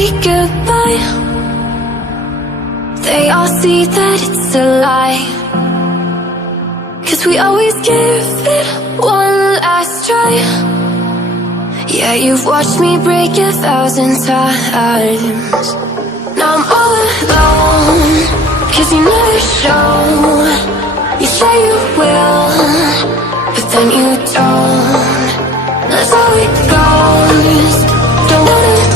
say goodbye, they all see that it's a lie. 'Cause we always give it one last try. Yeah, you've watched me break 1,000 times. Now I'm all alone, 'cause you never show